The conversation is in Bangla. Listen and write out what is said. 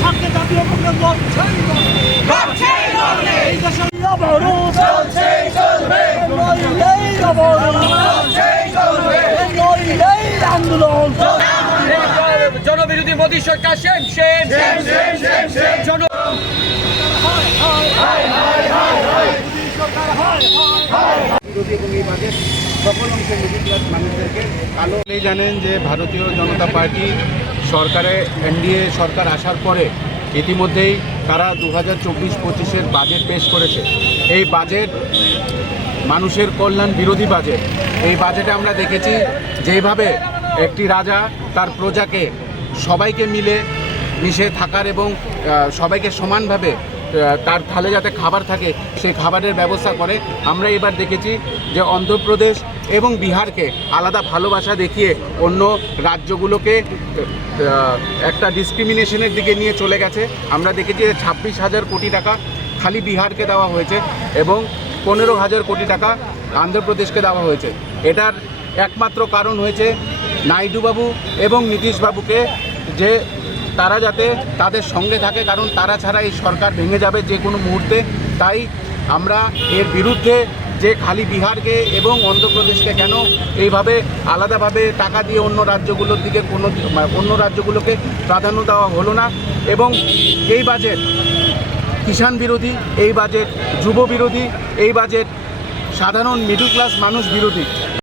স্বার্থে জাতীয় কংগ্রেস লড়ছেই লড়বে। এই দেশের অবরোধ। নইলেই অবরোধ। নইলেই আন্দোলন। জনবিরোধী মোদী সরকার সেম সেম। জন বিরোধী এবং এই বাজেট সকল অংশের মিডিল ক্লাস মানুষদেরকে কালো জানেন যে ভারতীয় জনতা পার্টি সরকারে এনডিএ সরকার আসার পরে ইতিমধ্যেই তারা দু হাজার চব্বিশ পঁচিশের বাজেট পেশ করেছে। এই বাজেট মানুষের কল্যাণ বিরোধী বাজেট এই বাজেটে আমরা দেখেছি যেভাবে একটি রাজা তার প্রজাকে সবাইকে মিলে মিশে থাকার এবং সবাইকে সমানভাবে তার থালে যাতে খাবার থাকে, সেই খাবারের ব্যবস্থা করে। আমরা এবার দেখেছি যে অন্ধ্রপ্রদেশ এবং বিহারকে আলাদা ভালোবাসা দেখিয়ে অন্য রাজ্যগুলোকে একটা ডিসক্রিমিনেশনের দিকে নিয়ে চলে গেছে। আমরা দেখেছি যে ছাব্বিশ হাজার কোটি টাকা খালি বিহারকে দেওয়া হয়েছে এবং পনেরো হাজার কোটি টাকা আন্ধ্রপ্রদেশকে দেওয়া হয়েছে। এটার একমাত্র কারণ হয়েছে নাইডুবাবু এবং নীতিশবাবুকে যে তারা যাতে তাদের সঙ্গে থাকে, কারণ তারা ছাড়া এই সরকার ভেঙে যাবে যে কোনো মুহূর্তে। তাই আমরা এর বিরুদ্ধে যে খালি বিহারকে এবং অন্ধ্রপ্রদেশকে কেন এইভাবে আলাদাভাবে টাকা দিয়ে অন্য রাজ্যগুলোর দিকে কোনো অন্য রাজ্যগুলোকে প্রাধান্য দেওয়া হলো না এবং এই বাজেট কিষাণ বিরোধী, এই বাজেট যুব বিরোধী, এই বাজেট সাধারণ মিডল ক্লাস মানুষ বিরোধী।